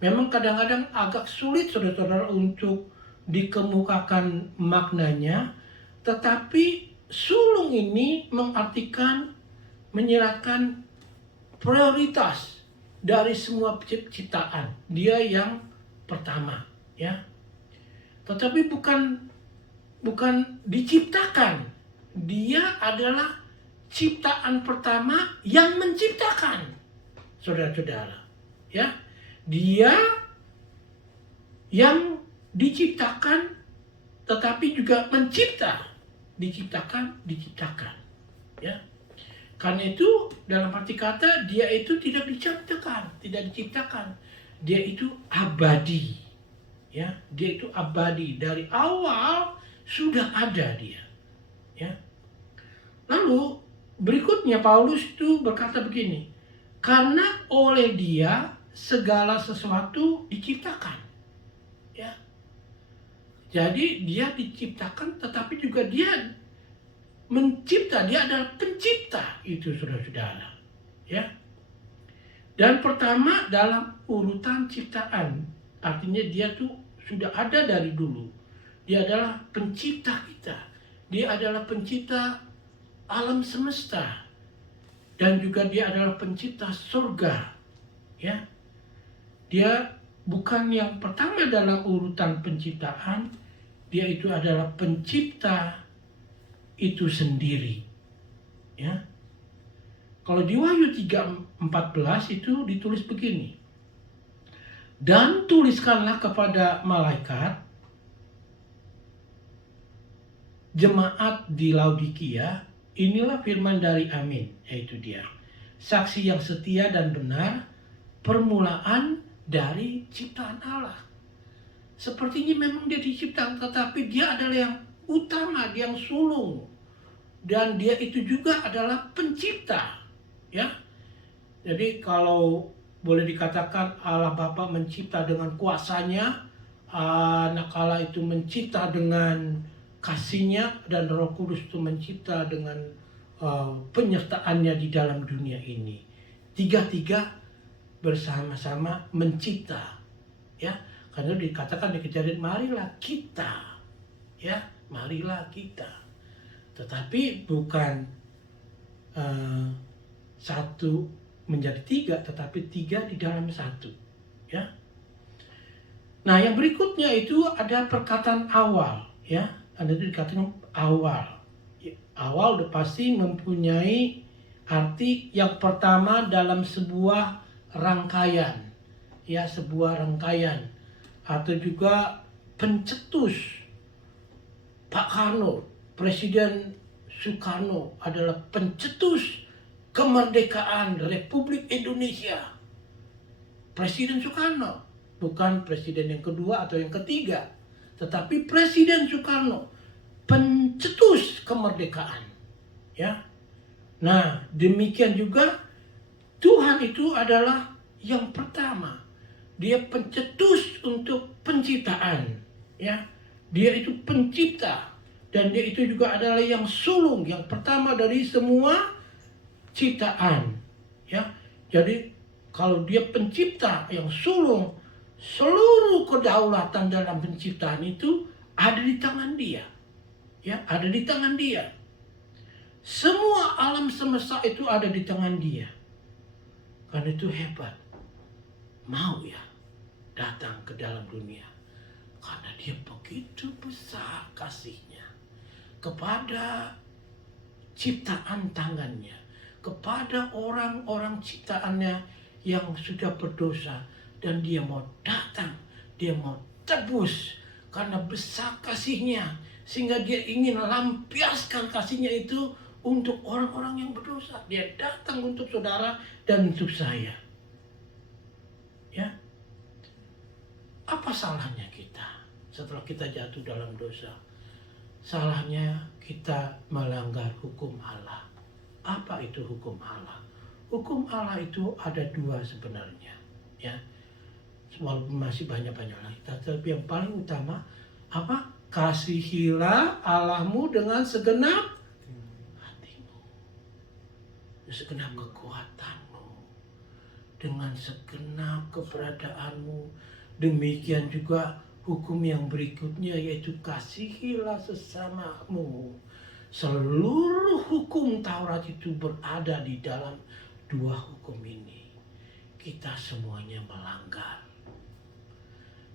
Memang kadang-kadang agak sulit saudara-saudara untuk dikemukakan maknanya, tetapi sulung ini mengartikan, menyiratkan prioritas dari semua ciptaan. Dia yang pertama, ya. Tetapi bukan diciptakan. Dia adalah ciptaan pertama yang menciptakan. Saudara-saudara, ya. Dia yang diciptakan tetapi juga mencipta. Diciptakan. Ya. Karena itu dalam arti kata dia itu tidak diciptakan. Dia itu abadi. Ya, dia itu abadi, dari awal sudah ada dia. Ya. Lalu berikutnya Paulus itu berkata begini, karena oleh dia segala sesuatu diciptakan. Ya. Jadi dia diciptakan tetapi juga dia mencipta, dia adalah pencipta itu saudara-saudara. Ya. Dan pertama dalam urutan ciptaan, artinya dia tuh sudah ada dari dulu. Dia adalah pencipta kita. Dia adalah pencipta alam semesta. Dan juga dia adalah pencipta surga. Ya. Dia bukan yang pertama dalam urutan penciptaan, dia itu adalah pencipta itu sendiri. Ya. Kalau di Wahyu 3:14 itu ditulis begini. Dan tuliskanlah kepada malaikat jemaat di Laodikia, inilah firman dari Amin, yaitu dia, saksi yang setia dan benar, permulaan dari ciptaan Allah. Sepertinya memang dia diciptakan, tetapi dia adalah yang utama, dia yang sulung. Dan dia itu juga adalah pencipta. Ya. Jadi kalau boleh dikatakan Allah Bapa mencipta dengan kuasanya, Anak Allah itu mencipta dengan kasihnya, dan Roh Kudus itu mencipta dengan penyertaannya di dalam dunia ini. Tiga-tiga bersama-sama mencipta. Ya, karena dikatakan di Kejadian, marilah kita. Ya, marilah kita. Tetapi bukan satu menjadi tiga, tetapi tiga di dalam satu. Ya. Nah, yang berikutnya itu ada perkataan awal, ya. Ada itu dikatakan awal. Awal udah pasti mempunyai arti yang pertama dalam sebuah rangkaian, ya, sebuah rangkaian, atau juga pencetus. Pak Karno, Presiden Soekarno adalah pencetus kemerdekaan Republik Indonesia. Presiden Soekarno, bukan presiden yang kedua atau yang ketiga, tetapi Presiden Soekarno, pencetus kemerdekaan. Ya. Nah, demikian juga Tuhan itu adalah yang pertama. Dia pencetus untuk penciptaan, ya. Dia itu pencipta, dan dia itu juga adalah yang sulung, yang pertama dari semua ciptaan, ya. Jadi kalau dia pencipta yang sulung, seluruh kedaulatan dalam penciptaan itu ada di tangan dia, ya, ada di tangan dia. Semua alam semesta itu ada di tangan dia. Karena itu hebat, mau ya datang ke dalam dunia. Karena dia begitu besar kasihnya kepada ciptaan tangannya, kepada orang-orang ciptaannya yang sudah berdosa. Dan dia mau datang, dia mau tebus karena besar kasihnya. Sehingga dia ingin lampiaskan kasihnya itu untuk orang-orang yang berdosa. Dia datang untuk saudara dan untuk saya. Ya, apa salahnya kita setelah kita jatuh dalam dosa? Salahnya kita melanggar hukum Allah. Apa itu hukum Allah? Hukum Allah itu ada dua sebenarnya, ya. Walaupun masih banyak-banyak lagi, tapi yang paling utama apa? Kasihilah Allahmu dengan segenap hatimu, segenap kekuatanmu, dengan segenap keberadaanmu. Demikian juga hukum yang berikutnya, yaitu kasihilah sesamamu. Seluruh hukum Taurat itu berada di dalam dua hukum ini. Kita semuanya melanggar.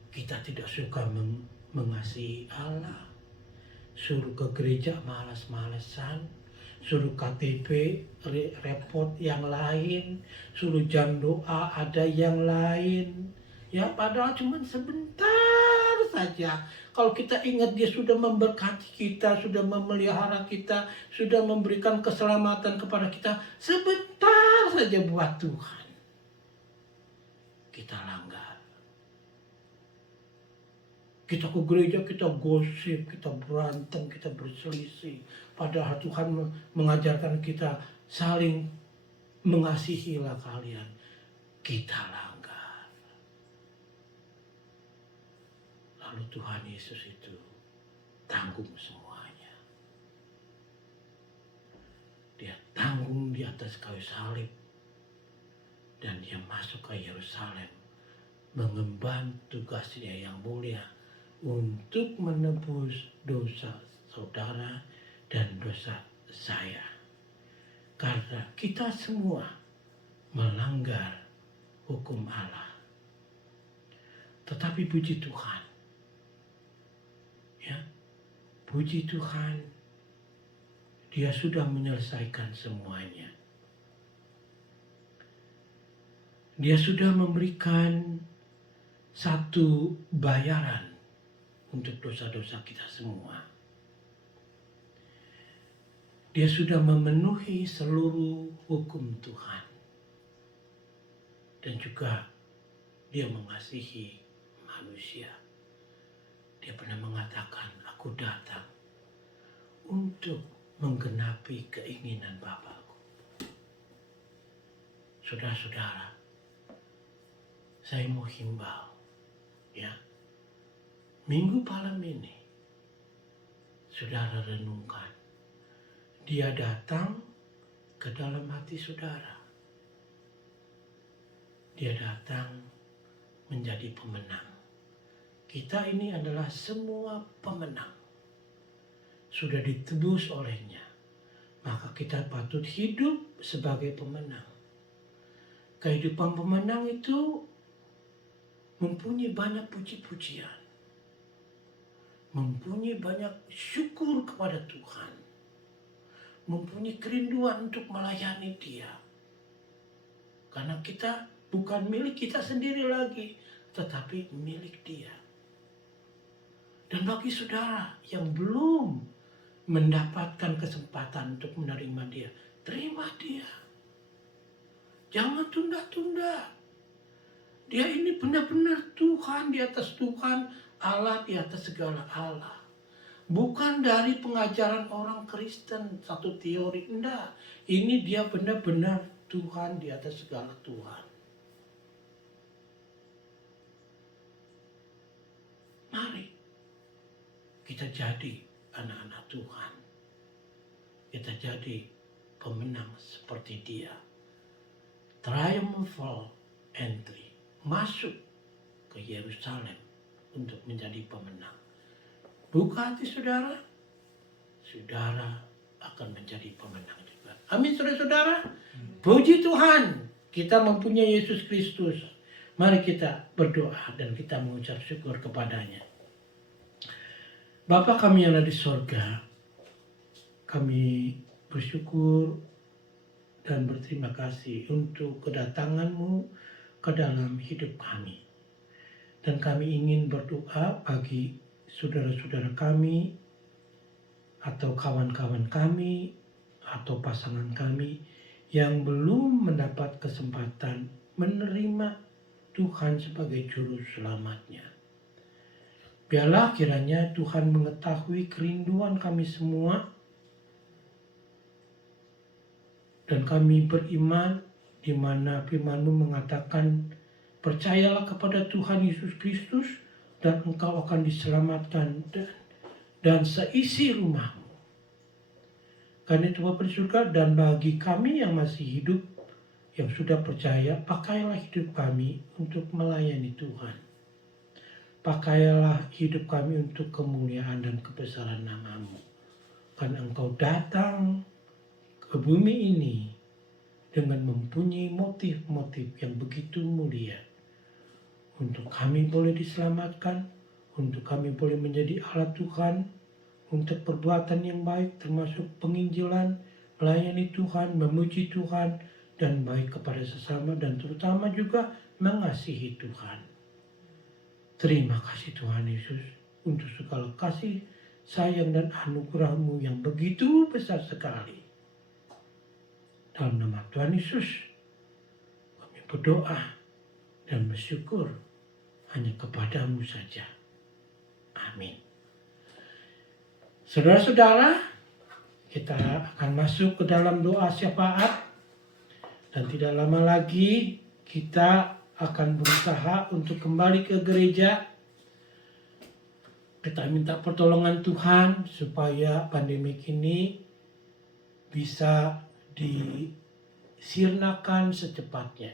Kita tidak suka mengasihi Allah. Suruh ke gereja malas-malesan. Suruh KTP repot yang lain. Suruh jam doa ada yang lain. Ya, padahal cuma sebentar saja. Kalau kita ingat dia sudah memberkati kita, sudah memelihara kita, sudah memberikan keselamatan kepada kita, sebentar saja buat Tuhan. Kita langgar. Kita ke gereja, kita gosip, kita berantem, kita berselisih. Padahal Tuhan mengajarkan kita saling mengasihilah kalian. Kita langgar. Lalu Tuhan Yesus itu tanggung semuanya. Dia tanggung di atas kayu salib. Dan dia masuk ke Yerusalem mengemban tugasnya yang mulia untuk menebus dosa saudara dan dosa saya. Karena kita semua melanggar hukum Allah. Tetapi puji Tuhan, ya, puji Tuhan, dia sudah menyelesaikan semuanya. Dia sudah memberikan satu bayaran untuk dosa-dosa kita semua. Dia sudah memenuhi seluruh hukum Tuhan. Dan juga dia mengasihi manusia. Dia pernah mengatakan, aku datang untuk menggenapi keinginan Bapakku. Saudara-saudara, saya mau himbau, ya, Minggu Palem ini, saudara renungkan, dia datang ke dalam hati saudara. Dia datang menjadi pemenang. Kita ini adalah semua pemenang. Sudah ditebus olehnya, maka kita patut hidup sebagai pemenang. Kehidupan pemenang itu mempunyai banyak puji-pujian, mempunyai banyak syukur kepada Tuhan, mempunyai kerinduan untuk melayani Dia. Karena kita bukan milik kita sendiri lagi, tetapi milik Dia. Dan bagi saudara yang belum mendapatkan kesempatan untuk menerima Dia, terima Dia. Jangan tunda-tunda. Dia ini benar-benar Tuhan di atas Tuhan, Allah di atas segala Allah. Bukan dari pengajaran orang Kristen, satu teori, enggak. Ini dia benar-benar Tuhan di atas segala Tuhan. Mari kita jadi anak-anak Tuhan. Kita jadi pemenang seperti Dia. Triumphal entry. Masuk ke Yerusalem untuk menjadi pemenang. Buka hati saudara, saudara akan menjadi pemenang juga. Amin saudara-saudara. Puji Tuhan, kita mempunyai Yesus Kristus. Mari kita berdoa dan kita mengucap syukur kepadanya. Bapa kami yang ada di sorga, kami bersyukur dan berterima kasih untuk kedatangan-Mu ke dalam hidup kami. Dan kami ingin berdoa bagi saudara-saudara kami, atau kawan-kawan kami, atau pasangan kami yang belum mendapat kesempatan menerima Tuhan sebagai juru selamatnya. Biarlah kiranya Tuhan mengetahui kerinduan kami semua, dan kami beriman di mana firman-Mu mengatakan, percayalah kepada Tuhan Yesus Kristus dan engkau akan diselamatkan dan seisi rumahmu. Karena itu Bapa di surga, dan bagi kami yang masih hidup, yang sudah percaya, pakailah hidup kami untuk melayani Tuhan. Pakailah hidup kami untuk kemuliaan dan kebesaran nama-Mu. Karena engkau datang ke bumi ini dengan mempunyai motif-motif yang begitu mulia. Untuk kami boleh diselamatkan, untuk kami boleh menjadi alat Tuhan, untuk perbuatan yang baik termasuk penginjilan, melayani Tuhan, memuji Tuhan, dan baik kepada sesama, dan terutama juga mengasihi Tuhan. Terima kasih Tuhan Yesus untuk segala kasih, sayang, dan anugerah-Mu yang begitu besar sekali. Dalam nama Tuhan Yesus, kami berdoa dan bersyukur hanya kepada-Mu saja. Amin. Saudara-saudara, kita akan masuk ke dalam doa syafaat. Dan tidak lama lagi kita akan berusaha untuk kembali ke gereja. Kita minta pertolongan Tuhan supaya pandemik ini bisa disirnakan secepatnya.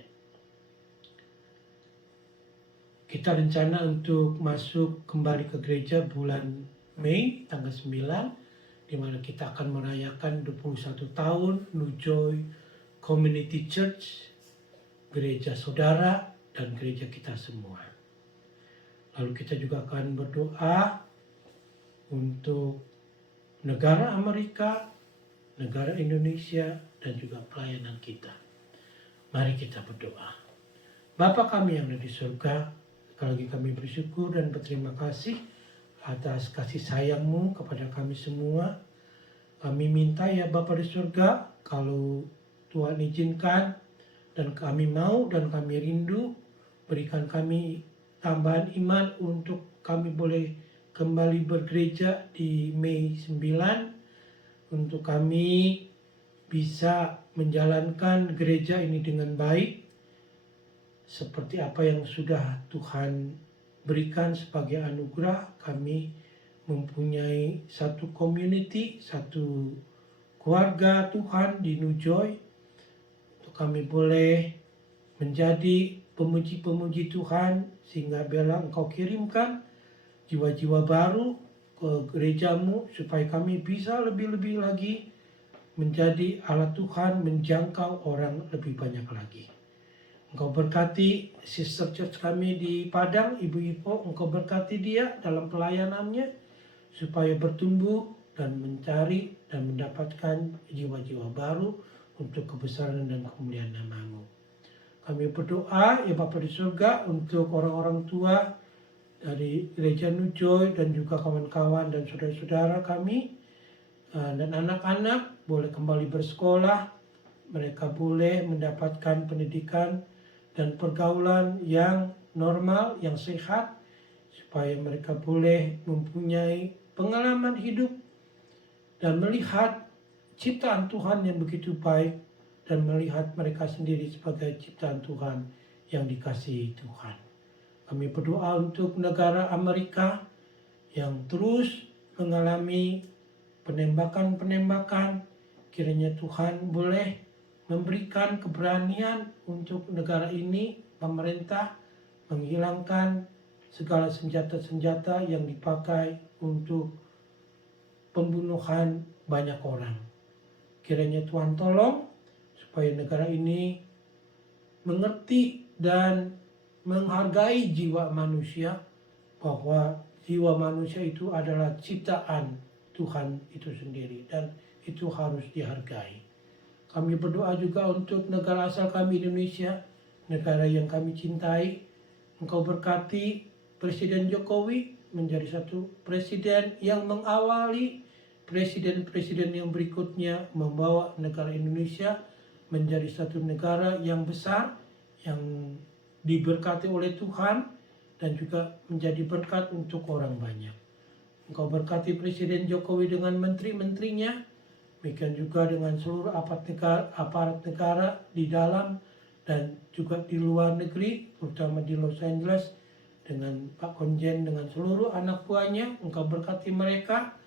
Kita rencana untuk masuk kembali ke gereja bulan Mei tanggal 9, di mana kita akan merayakan 21 tahun New Joy Community Church, gereja saudara dan gereja kita semua. Lalu kita juga akan berdoa untuk negara Amerika, negara Indonesia, dan juga pelayanan kita. Mari kita berdoa. Bapa kami yang ada di surga, sekali lagi kami bersyukur dan berterima kasih atas kasih sayang-Mu kepada kami semua. Kami minta ya Bapa di surga, kalau Tuhan izinkan dan kami mau dan kami rindu, berikan kami tambahan iman untuk kami boleh kembali bergereja di Mei 9, untuk kami bisa menjalankan gereja ini dengan baik seperti apa yang sudah Tuhan berikan sebagai anugerah. Kami mempunyai satu community, satu keluarga Tuhan di New Joy, untuk kami boleh menjadi pemuji-pemuji Tuhan, sehingga biarlah Engkau kirimkan jiwa-jiwa baru ke gereja-Mu supaya kami bisa lebih-lebih lagi menjadi alat Tuhan, menjangkau orang lebih banyak lagi. Engkau berkati sister church kami di Padang, Ibu Ipo, Engkau berkati dia dalam pelayanannya supaya bertumbuh dan mencari dan mendapatkan jiwa-jiwa baru untuk kebesaran dan kemuliaan nama-Mu. Kami berdoa ya Bapa di surga untuk orang-orang tua dari Gereja New Joy dan juga kawan-kawan dan saudara-saudara kami dan anak-anak boleh kembali bersekolah, mereka boleh mendapatkan pendidikan dan pergaulan yang normal, yang sehat, supaya mereka boleh mempunyai pengalaman hidup dan melihat ciptaan Tuhan yang begitu baik dan melihat mereka sendiri sebagai ciptaan Tuhan yang dikasihi Tuhan. Kami berdoa untuk negara Amerika yang terus mengalami penembakan-penembakan. Kiranya Tuhan boleh memberikan keberanian untuk negara ini, pemerintah, menghilangkan segala senjata-senjata yang dipakai untuk pembunuhan banyak orang. Kiranya Tuhan tolong supaya negara ini mengerti dan menghargai jiwa manusia, bahwa jiwa manusia itu adalah ciptaan Tuhan itu sendiri dan itu harus dihargai. Kami berdoa juga untuk negara asal kami Indonesia, negara yang kami cintai. Engkau berkati Presiden Jokowi menjadi satu presiden yang mengawali presiden-presiden yang berikutnya, membawa negara Indonesia menjadi satu negara yang besar, yang diberkati oleh Tuhan dan juga menjadi berkat untuk orang banyak. Engkau berkati Presiden Jokowi dengan menteri-menterinya, demikian juga dengan seluruh aparat negara di dalam dan juga di luar negeri, terutama di Los Angeles, dengan Pak Konjen, dengan seluruh anak buahnya. Engkau berkati mereka,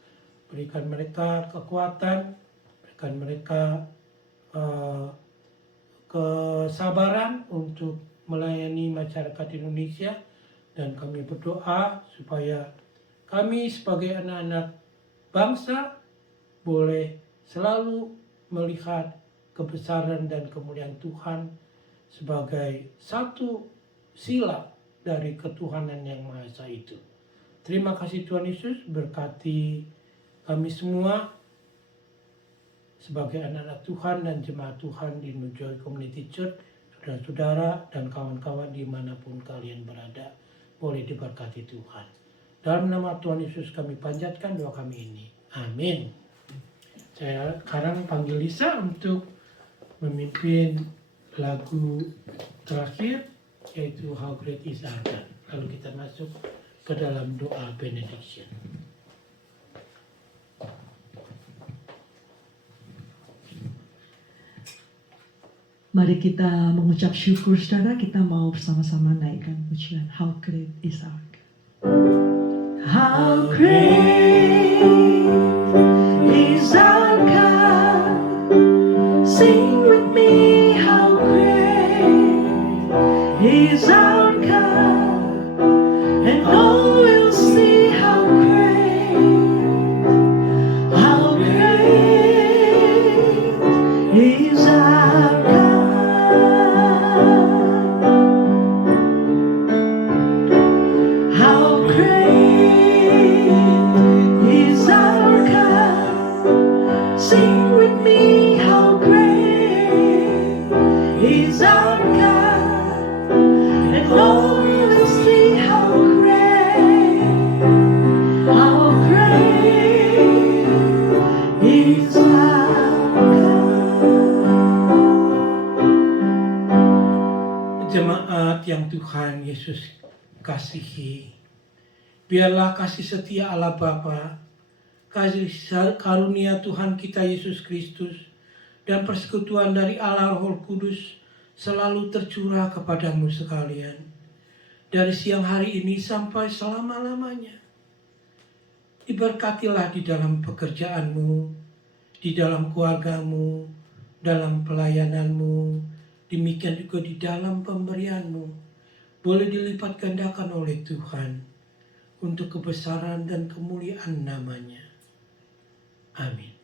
berikan mereka kekuatan, berikan mereka kesabaran untuk melayani masyarakat Indonesia, dan kami berdoa supaya kami sebagai anak-anak bangsa boleh selalu melihat kebesaran dan kemuliaan Tuhan sebagai satu sila dari ketuhanan yang Maha Esa itu. Terima kasih Tuhan Yesus, berkati kami semua sebagai anak-anak Tuhan dan jemaat Tuhan di New Joy Community Church, saudara-saudara dan kawan-kawan dimanapun kalian berada, boleh diberkati Tuhan. Dalam nama Tuhan Yesus kami panjatkan doa kami ini. Amin. Saya sekarang panggil Lisa untuk memimpin lagu terakhir, yaitu How Great Is Our God. Lalu kita masuk ke dalam doa benediction. Mari kita mengucap syukur, saudara. Kita mau bersama-sama naikkan pujian How Great Is Our God. How great is our God. Sing with me, how great is our God. And all will see how great is our God. How great is our God. Sing with me, how great is our God. And all will see how great is our God. Jemaat yang Tuhan Yesus kasihi, biarlah kasih setia Allah Bapa, kasih karunia Tuhan kita Yesus Kristus, dan persekutuan dari Allah Roh Kudus selalu tercurah kepadamu sekalian, dari siang hari ini sampai selama-lamanya. Diberkatilah di dalam pekerjaanmu, di dalam keluargamu, dalam pelayananmu, demikian juga di dalam pemberianmu. Boleh dilipat gandakan oleh Tuhan untuk kebesaran dan kemuliaan namanya. Amin.